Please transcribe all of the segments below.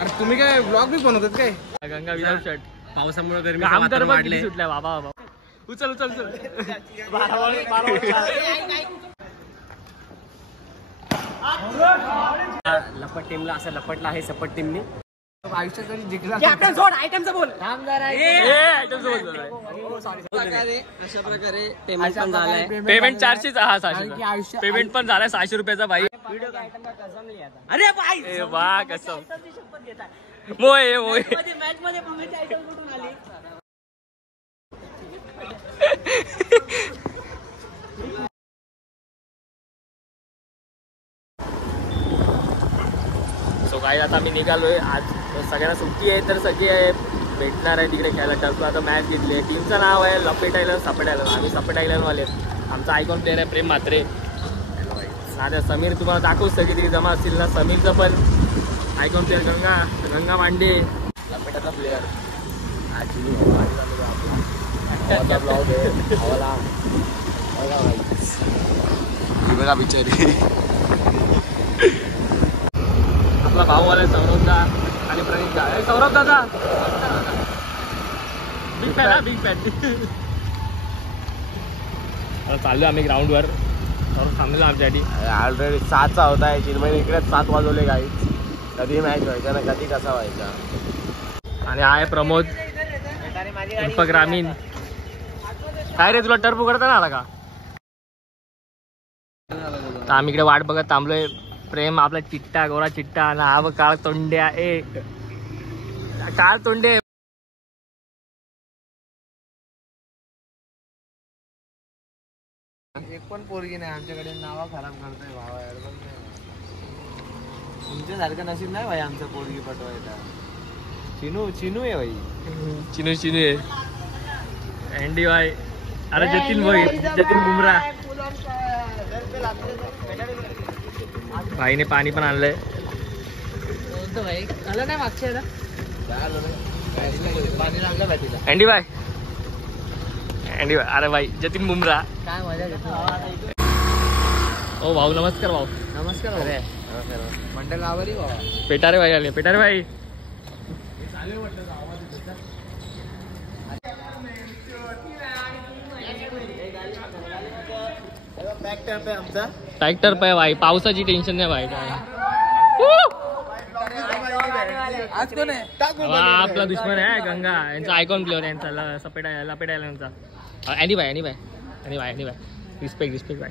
अरे तुम्ही काय ब्लॉग बी बनवतात काय? गंगा विदाउट शर्ट पावसामुळे गरमी काम तर वाढले सुटल्या बाबा बाबा. उचल उचल उचल. लपट टीमला असं लपटला आहे सपट टीमने. आयुष्यात कधी जिंकला कॅप्टन सोड आयटमचं बोल. अशा प्रकारे पेमेंट पण झालाय. पेमेंट 400 हा 600 पेमेंट पण झालाय 600 रुपयाचा भाई. अरे भाई वा कसं मोय मोय मॅच मध्ये मम्मीची आयटम कुठून आली? सो काय आता आम्ही निघालोय. आज सगळ्यांना सुट्टी आहे तर सगळे भेटणार आहे तिकडे खेळायला. टर्फ आता मॅच घेतली आहे. टीमचं नाव आहे लपेट आयलंड सपट आयलंड. आम्ही सपट आयलंडवाले आहेत. आमचा आयकॉन प्लेअर आहे प्रेम म्हात्रे. आता समीर तुम्हाला दाखवू सगळी जमा असतील ना. समीरचं पण आयकॉन प्लेअर गंगा मांडे लपेटाचा प्लेअर. बघा बिचारी आपला भाऊ आलाय सौरभदा आणि प्रणित दा. सौरभ दादा बिग फॅन हा बिग फॅन. चाललोय आम्ही ग्राउंडवर. सौरभ थांबलेला आमच्यासाठी. ऑलरेडी 7चा होता आहे. चिन्मय इकडे 7 वाजवले गाई. कधी मॅच व्हायचा ना कधी कसा व्हायचा. आणि आहे प्रमोद उर्फ ग्रामीण. काय रे तुला टर्फ उघडता ना आला का? तर आम्ही इकडे वाट बघत थांबलोय. प्रेम आपला चिट्टा गोरा चिट्टा आणि हा काळ तोंड्या काळ तोंडे. एक पण पोरगी नाही आमच्याकडे. नावा खराब करतोय भावा यार. तुमच्यासारखं नशीब नाही भाई आमचं पोरगी पटवायचा. चिनू आहे भाई. चिनू आहे. एंडी भाई. अरे जतीन बुमरा भाईने पाणी पण आणलंय. आलं नाही मागच्या अँडी भाई अरे भाई जतीन बुमरा. काय मजा घेतो. ओ भाऊ नमस्कार भाऊ. नमस्कार अरे मंडल आवारी बाबा. पेटारे भाई आले. पेटारे भाई ट्रॅक्टर पे भाई. पावसाची टेन्शन नाही भाई. काय आपला दुश्मन आहे गंगा. यांचा आयकॉन प्लेअर यांचा लपेटायला यांचा अँडी भाई. रिस्पेक्ट भाई.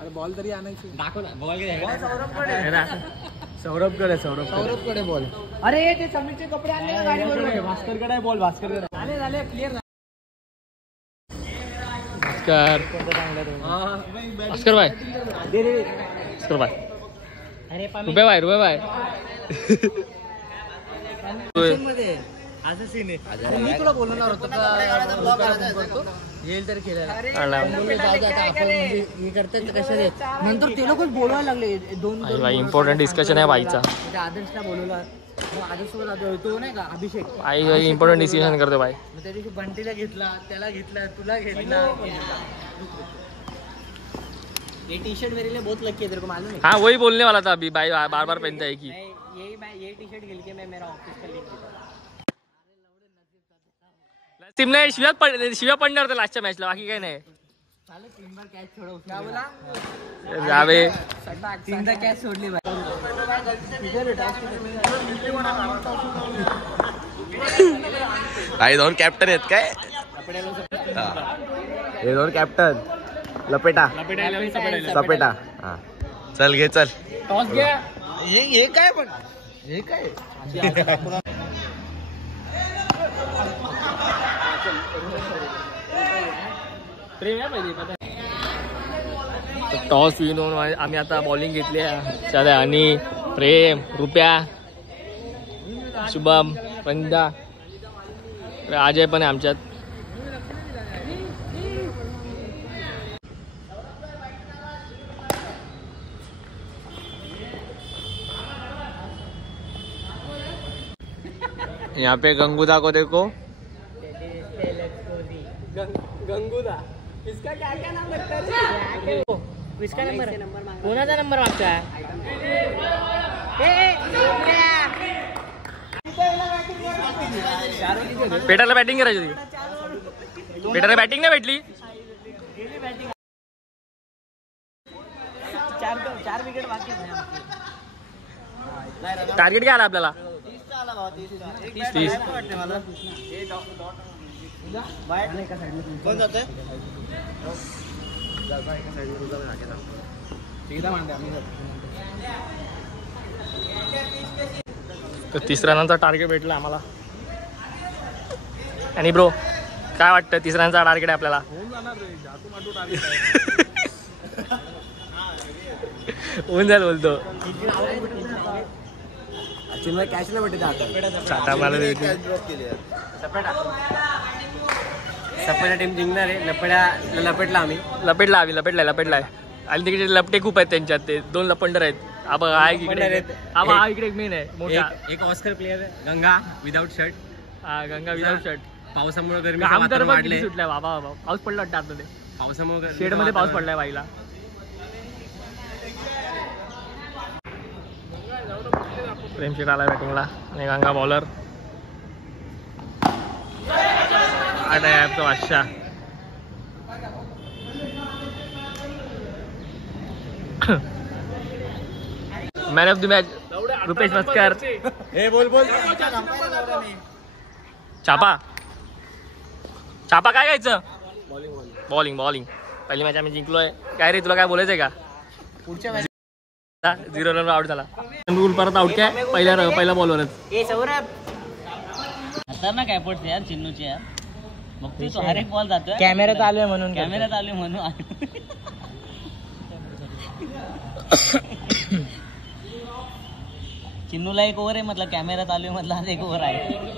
अरे बॉल तरी आणायची. दाखव ना बॉल. सौरभकडे बॉल. अरे ते समीरचे कपडे आणले ना गाडीवर. भास्करकडे बॉल. भास्करकडे झाले क्लिअर. अस्कर भाई. अरे रुपये भाई. असं सीन आहे. मी तुला बोलणार होतो येईल तर खेळायला. हे करतात कशा नंतर ते लोक बोलवायला लागले. दोन इम्पॉर्टंट डिस्कशन आहे भाईचा. आदर्शला बोलवला. आदर्श सोबत तो नाही का अभिषेक. आई इम्पॉर्टंट डिसिजन करतो भाई. मग त्या दिवशी बंटीला घेतला त्याला घेतला तुला घेतला. ये टी शर्ट मेरे लिए बहुत लकी है तेरे को मालूम है. हाँ वही बोलने वाला था अभी भाई. बार बार पहनता है कि ये टी शर्ट खेल के मैं मेरा ऑफिस का लिंक देता. टीमने शिव्या पडणार होत्या लास्टच्या मॅचला. बाकी काही नाही. कॅच छोडा. क्या बोला जावे तीनदा कॅच सोडली भाई. काही 2 कॅप्टन आहेत काय. हे 2 कॅप्टन. लपेटा सपेटा. हा चल घे चल. टॉस घ्या. हे काय पण हे काय. टॉस विन होऊन आम्ही आता बॉलिंग घेतली आहे. आणि प्रेम रुपया शुभम पंजा अजय पण आहे आमच्यात. यहाँ पे गंगूदा को देखो. गंगूदा इसका क्या क्या नाम लगता है. इसका नंबर कोणाचा नंबर मागता. पेटाला बॅटिंग करायची होती. पेटाला बॅटिंग नाही भेटली. 4 विकेट बाकी टार्गेट काय आला आपल्याला? 30. कोण जातोय? 30 रनांचा टार्गेट भेटला आम्हाला. आणि ब्रो काय वाटतं 30 रनांचा टार्गेट आहे आपल्याला? होऊन जाईल बोलतो. कॅश नाही भेटत सपेटा टीम जिंकणार आहे. लपेटला आम्ही लपेटला आहे. आणि तिकडे लपटे खूप आहेत त्यांच्यात. ते 2 लपंडर आहेत. आबा हा इकडे एक मेन आहे मोठा. एक Oscar player Ganga without shirt. Ganga without shirt. पावसामुळे गरमी वाढले सुटलाय बाबा. पाऊस पडला वाटतं आतमध्ये. पावसामुळे शेड मध्ये पाऊस पडलाय बाईला. प्रेम शेट आला बॅटिंगला आणि गंगा बॉलर. 8 आहे तो Asha. Man of the match Rupesh Maskar. बोल छापा काय घ्यायचं? बॉलिंग. पहिली मॅच आम्ही जिंकलोय. काय रे तुला काय बोलायचंय का? पुढच्या 0 रन आउट झाला. परत आउट काय पहिल्या बॉलवरच. खतरनाक एफर्ट्स यार चिन्नूचे यार. बघतोय तो हर एक बॉल जातोय. कॅमेऱ्यात आलोय म्हणून. चिन्नूला एक ओव्हर आहे म्हटलं. कॅमेऱ्यात आलोय म्हटलं. आज एक ओव्हर आहे.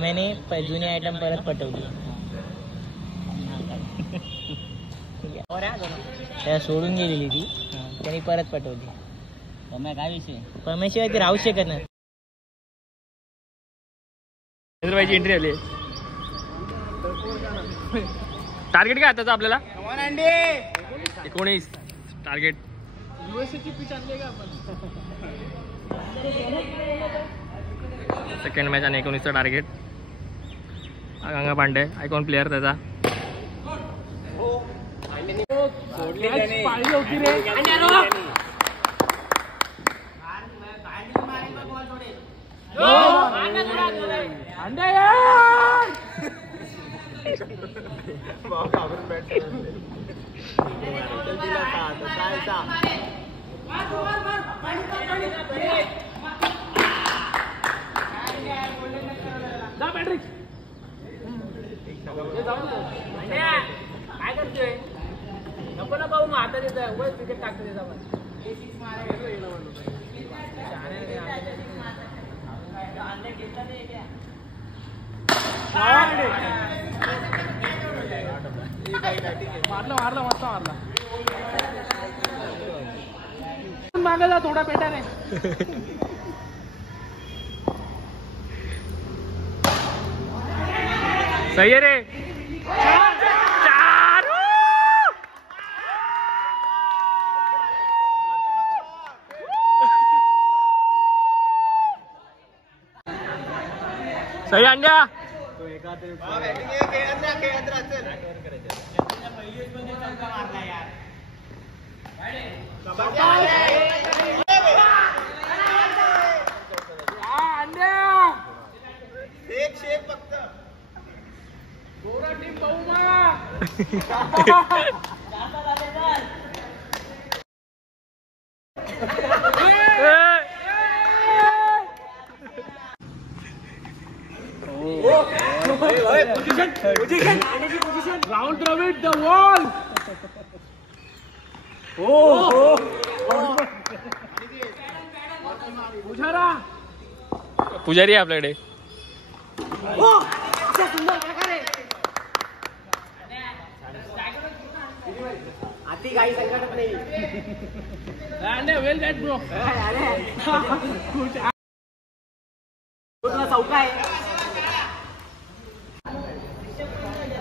मैंने जुनी आयटम परत पटवली. त्या सोडून गेलेली ती. त्यांनी परत पटवली. पम्या काय विषय? पम्याशिवाय ती राहू शकत नाही. हैदराबादची एंट्री आली. टार्गेट काय आता आपल्याला? 19 टार्गेट. सेकंड मॅच आणि 19चा target. Ganga Pandey icon player त्याचा. काय करतोय? नको ना पाहू. आता देत क्रिकेट टाकतो देता. मारला मस्त मारला. मागे जा थोडा पेटाने. सही आहे रे. 4 सही अंड्या. एक शेक फक्त. टीम पाहू Round Dravid the wall. पुजारी आहे आपल्याकडे. आती काही संकट नाही. वेल बॅट ब्रो. चौका आहे.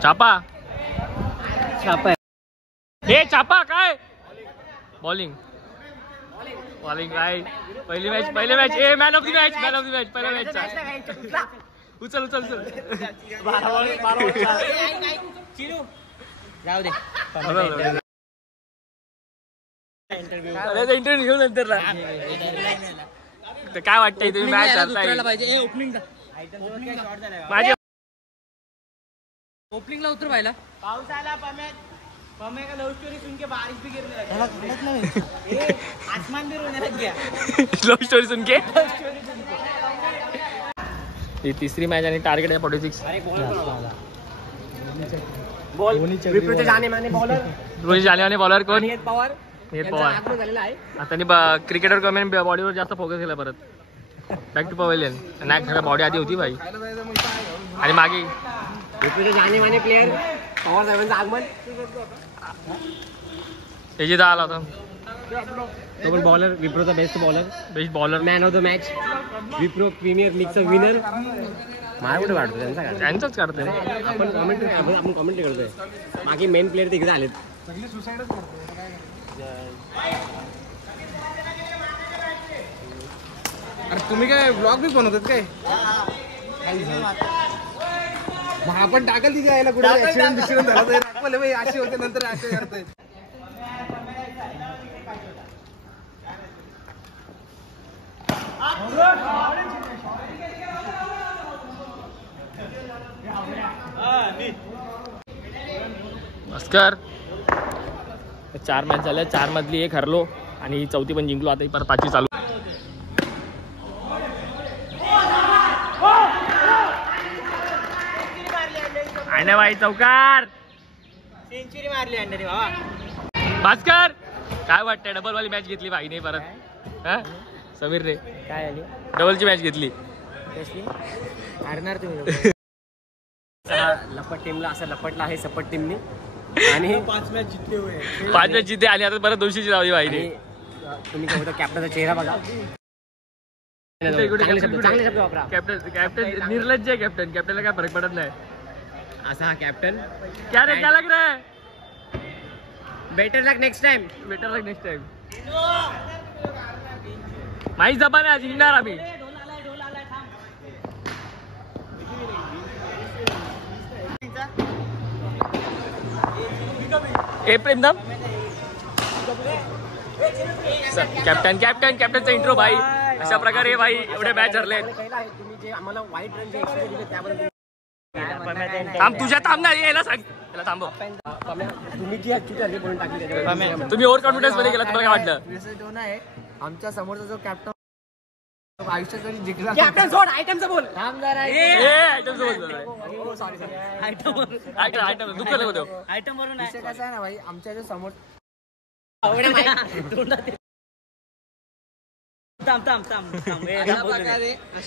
छापा छापा काय बॉलिंग बॉलिंग काय पहिली match A man of the match पहिल्या मॅचचा उचल जाऊ दे इंटरव्ह्यू घेऊन नंतर काय वाटतंय तुम्ही मॅच उतरायला पाहिजे ओपनिंग माझ्या ओपनिंगला उतर पाहिला पाऊस आला पमे का लव स्टोरी सुन के बारिश भी गिरने लगी आसमान भी रोने लग गया लव स्टोरी सुन के ही तिसरी मॅच आणि टार्गेट आहे 46 विप्रोचे जाने माने बॉलर रोहित जानेवाने बॉलर कोण नियत पवार नियत पवार आगमन झालेला आहे आता क्रिकेटर कमी बॉडीवर जास्त फोकस केला परत बॅक टू पवेलियन नाही खरं बॉडी आधी होती भाई आणि मागे विप्रोचे जाने माने प्लेयर पवार साहेबांचं आगमन त्याची आला होता तो पण बॉलर विप्रोचा best bowler man of the match Wipro premier लीगचा विनर मला कुठे वाटतं त्यांचा का त्यांचंच काढतोय आपण कॉमेंट्री करतोय बाकी मेन प्लेयर तिकडे आलेत अरे तुम्ही काय ब्लॉग बी बनवतात काय आपण टाकल तिथे यायला कुठे ऍक्सिडेंट झाला तर दाखवले भाई असे होते नंतर असे करताय नमस्कार 4 मॅच झाल्या 4 मधली 1 हरलो आणि चौथी पण जिंकलो आता ही परत 5वी चालू आहे ना भाई चौकार सेंचुरी मारली अंडे बाबा भास्कर काय वाटतंय डबल वाली मॅच घेतली भाई नाही परत हा समीर रे काय आली डबलची मॅच घेतली कसली हारणार तुम्ही लपट टीमला असं लपटला आहे सपट टीमनी आणि 5 मॅच जिते आणि आता परत 200ची लावली भाई ने तुम्ही काय होता कॅप्टनचा चेहरा बघा चांगले शब्द वापरा कॅप्टन निर्लज्ज आहे कॅप्टनला काय फरक पडत नाही असा हा कॅप्टन क्या रे क्या लग रहा है बेटर लक नेक्स्ट टाइम नेक्स्ट टाइम माहीत जबान आहे जिंकणार आम्ही ए प्रेमदाम कॅप्टनचा इंट्रो भाई अशा प्रकारे भाई एवढे मॅच हरले तुम्ही जे आम्हाला वाईट रन जे एक्स्ट्रा दिले त्याबद्दल थांब तुझ्या थांबणार यायला सांग त्याला थांबव तुम्ही जी चूक झाली म्हणून टाकली तुम्ही ओव्हर कॉन्फिडन्स मध्ये गेला तुम्हाला काय वाटलं आहे आमच्या समोरचा जो कॅप्टन आयुष्यात कधी जिंकला कॅप्टन सोड आयटमचं बोल आयटम दुःख आयटम वरून विषय कसा आहे ना भाई आमच्या जो समोर अशा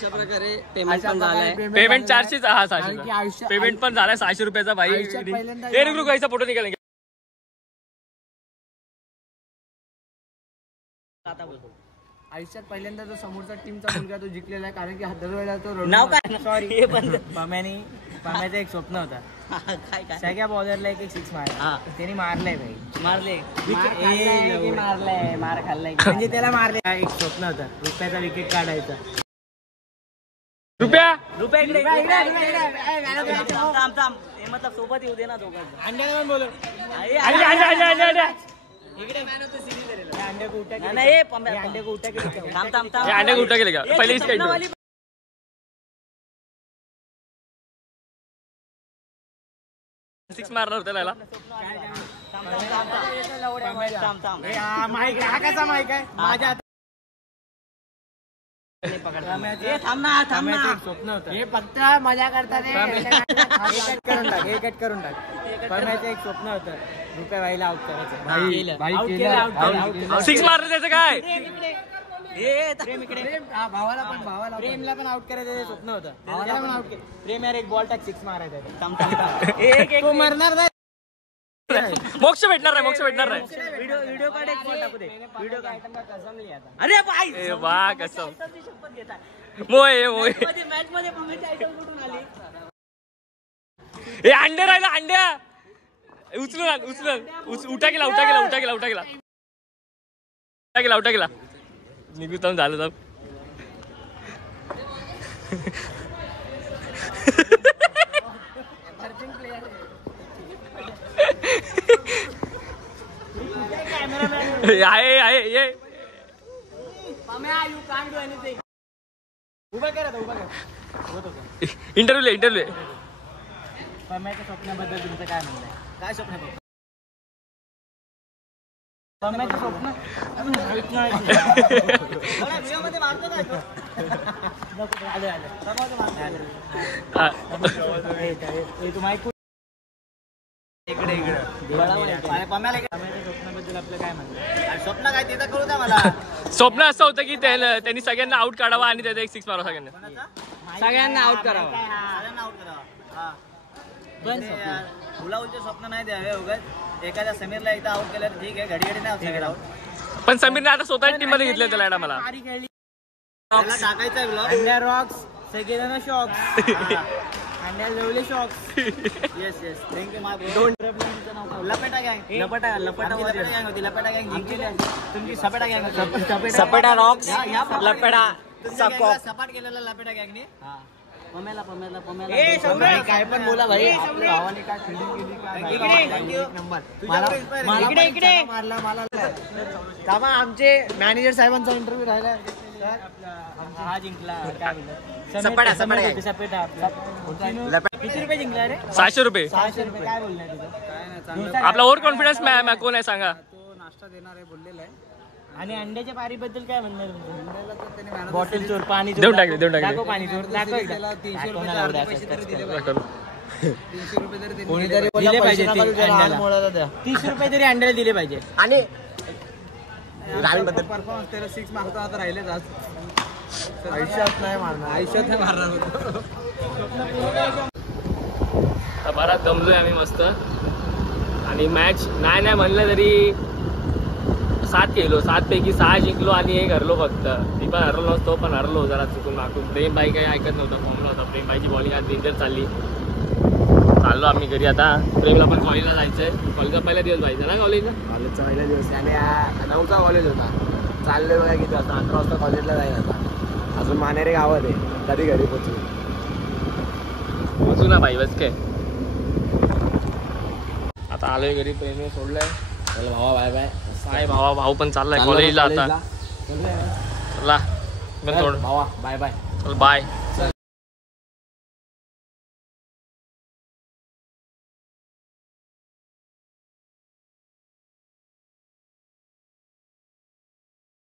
प्रकारे पेमेंट पण झालाय पेमेंट 400 हा कारण की 600 पेमेंट पण झालाय 600 रुपयाचा भाई आयुष्यात पहिल्यांदा ए रुक ऐसा फोटो निकालेंगे आयुष्यात पहिल्यांदा जो समोरचा टीमचा मुलगा तो जिंकलेला आहे कारण की दरवेळेला तो नाव काय सॉरी हे पण पम्याचं एक स्वप्न होता सगळ्या बॉलरला एक 6 मारला त्यांनी मारलाय भाई मारलाय मार खाल्लाय म्हणजे त्याला मारले एक स्वप्न होतं रुपयाचा विकेट काढायचा रुपया मतलब सोबत येऊ दे ना दोघांचं अंड्याला पण बोलू अंडे को उठा केले का पहिले सिक्स मारणार होता त्याला माईक हा कसा माईक आहे माझ्या स्वप्न होतं हे फक्त मजा करतात हे कट करून टाक पम्याचं एक स्वप्न होतं रुपये व्हायला आउट करायचं सिक्स मारलं त्याचं काय भावाला प्रेमला पण आउट करायचं स्वप्न होतं त्याला पण आउट प्रेम यार एक बॉल टाक 6 मारायचा तो मरणार नाही मोक्ष भेटणार नाही व्हिडिओ काढ एक फोन टाकू दे व्हिडिओ आयटम का कसम नाही आता अरे भाई ए वाह कसम मोय मॅच मध्ये पम्याची आयटम कुठून आली ए अंडे राहिला अंड्या उचलून उठा गेला निघू तर झालं तर आहे ये इंटरव्ह्यू पम्याच्या स्वप्नाबद्दल तुमचं काय म्हणणं आहे? काय स्वप्न आहे पम्याचं स्वप्न? स्वप्नाबद्दल आपलं काय म्हणणं आहे? स्वप्न काय ते तर कळू द्या मला. स्वप्न असं होतं की त्यांनी सगळ्यांना आउट काढावा आणि त्याचा एक 6 मारावा सगळ्यांना आउट करावा. सगळ्यांना आउट करावा. पण फुलाऊलचे स्वप्न नाही द्यावे उगाच एखाद्या समीरला एकदा आउट केलं तर ठीक आहे, घडी नाही समीर आउट. पण समीरने आता स्वतः टीम मध्ये घेतलं त्याला मला त्याला टाकायचा ब्लॉग. अंड्या रॉक्स सगळेजण शॉक्स अंड्या लेवले शॉक्स. येस येस थँक्यू माय ब्रो. लपेटा गँग लपेटा गँग होती. लपेटा गँग जिंकली. तुमची सपेटा गँग होती. सपेटा रॉक्स लपेटा सपाट केलेला लपेटा गँगने. पमेला काय पण बोला भाई. भावाने काय फिल्डिंग केली काय नंबर इकडे मारला मला. तेव्हा आमचे मॅनेजर साहेबांचा इंटरव्ह्यू राहिला. हा जिंकला काय बोलला सपेटा किती रुपये जिंकला रे? 600 रुपये. 600 रुपये. काय बोलणार तुझं? आपला ओव्हर कॉन्फिडन्स कोण आहे सांगा. तो नाश्ता देणार आहे बोललेला आहे. आणि अंड्याच्या पारीबद्दल काय म्हणणार तुमचं? बॉटल चोर पाणी चोर. देऊन टाकले दाखव पाणी चोर दाखव एकदा. 300 रुपये अर्धे पैसे तरी दिले पाहिजे. 300 रुपये तरी कोणीतरी दिले पाहिजे अंड्याला. 30 रुपये तरी अंड्याला दिले पाहिजे. आणि रावीबद्दल परफॉर्मन्स त्याला 6 मारतो आता राहिलेच आज. आयुष्यात नाही मारणार होतो. बराच दमलोय आम्ही मस्त. आणि मॅच नाही म्हणलं तरी 7 केलो. 7 पैकी 6 जिंकलो आणि 1 हरलो फक्त. ती पण हरलो नसतो पण हरलो जरा चुकून मागून. प्रेमबाई काही ऐकत नव्हतं. फॉर्मला होता. प्रेमबाईची बॉलिंग आज डेंजर चाललो आम्ही घरी आता. प्रेमला पण कॉलेजला जायचंय. कॉलेजचा पहिला दिवस पाहिजे ना कॉलेजला. कॉलेजचा पहिला दिवस आणि 9चा कॉलेज होता. चालले बघा किती वाजता. 11 वाजता कॉलेजला जाईल आता. अजून मानेरे गावात आहे. कधी घरी पोचू पोचू ना भाई बस काय. आता आलोय घरी. प्रेमने सोडलंय. चल भावा बाय बाय. काय भाऊ पण चाललाय कॉलेजला आता. चला भावा बाय बाय. चल बाय.